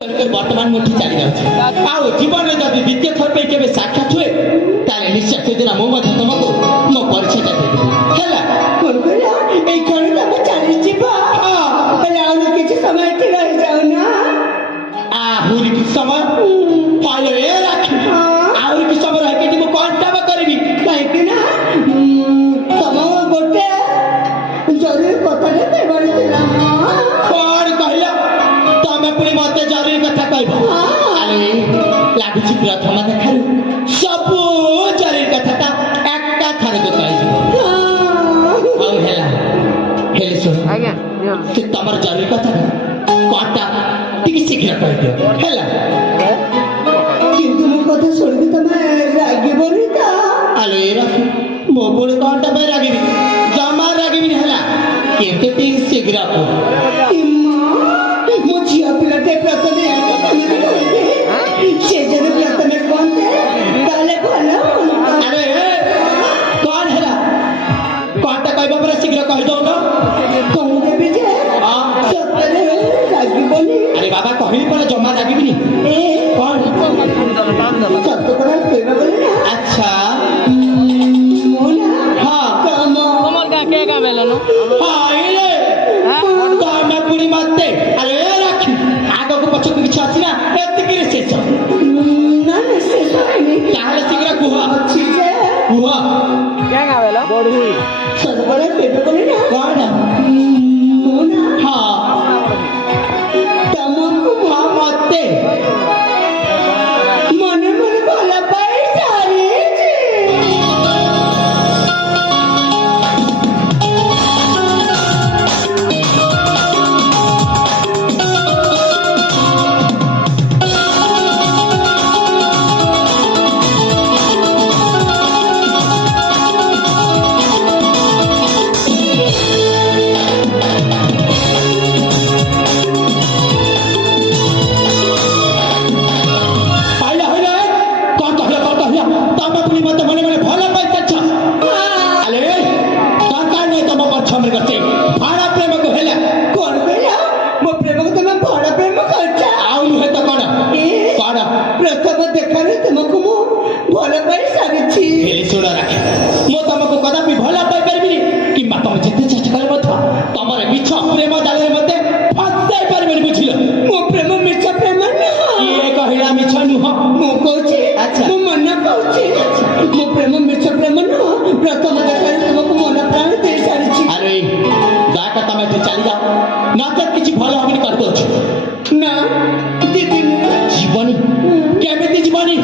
बर्तमान मुठी चली जाऊँ जीवन में जब द्वितीय थर पे केवे साक्षात हुए ताले निश्चय से दिन मो मध्य तुमको मो परिचय देबी हैला कोन कोला ए कोन तब चली जीवा पहले आउन किछ समय के रह जाओ ना हुरी कि समय पायो ए राखी आउरी कि समय रह के मो कोन तब करबी काहे कि ना तम गोटे जरूरी कथा रे देबार थिला कोन कहला तमे पुनी मते जरूरी कथा कहबो अरे लागुची प्रथम देखारु सब जरूरी कथा एकटा थरे तो कहबो आउ हैला हेले सुन आज्ञा से तमर जरूरी कथा कोटा टिके शीघ्र कह दियो हैला किंतु मो कथा सुन के तमे रागिबो नी ता आलो ए राखी मो बोले कोनटा पे रागिबी जमा रागिबी हैला केते ती शीघ्र को मो झिया पिलाटे प्रथमे तमे कहबे से जने प्रथमे कोनते ताले भला अरे कौन हैला कोनटा कहबो पर शीघ्र कह दो तो कोन देबे जे हां सतरे रागिबो नी अरे बाबा कहली पर जमा रागिबी नी ए कौन सत्य करा कहबे बोले ना अच्छा मोना हां कमल का के का बेलन हां इले तमे पुनी मते अरे राखी आगो को पछ को किछ अछि ना एतिकी रे शेष ना ना से नहीं ताहले शीघ्र कुह अच्छी जे कुह के का बेलो बड़ू सतरे कहबे बोले ना कौन मोना हां तमको हां मते मने मने भला पाई सारे जे पाइला होइले कौन कहला तमे पुनी मते मने मने भला पाइ अच्छा अरे का नहीं तम पछ में करते भाड़ा प्रेम को हैला कौन कहला मो प्रेम को तमे बड़ा प्रेम करछा आउ नु है तो कौन ए कौन प्रथम देखारे तुमको मो भला पाई सारे छी हेले सुन राखे मो तमको कदापि भला पाइ परबिनी किंबा तम जेते चेष्टा करे मत तमरे मिछ प्रेम जाले मते फसै परबिनी बुझिलो मो प्रेम मिछ प्रेम न ये कहला मिछ नु मो कहछि अच्छा। मो मन कहछि मो प्रेम मिछ प्रेम न प्रथम देखारे तुमको मन प्राण दे सारे छी अरे जाका तमे तो चली जाओ नचत किछि भलो हबिनी कर दो ना दीदी जीवनी केमिति जीवनी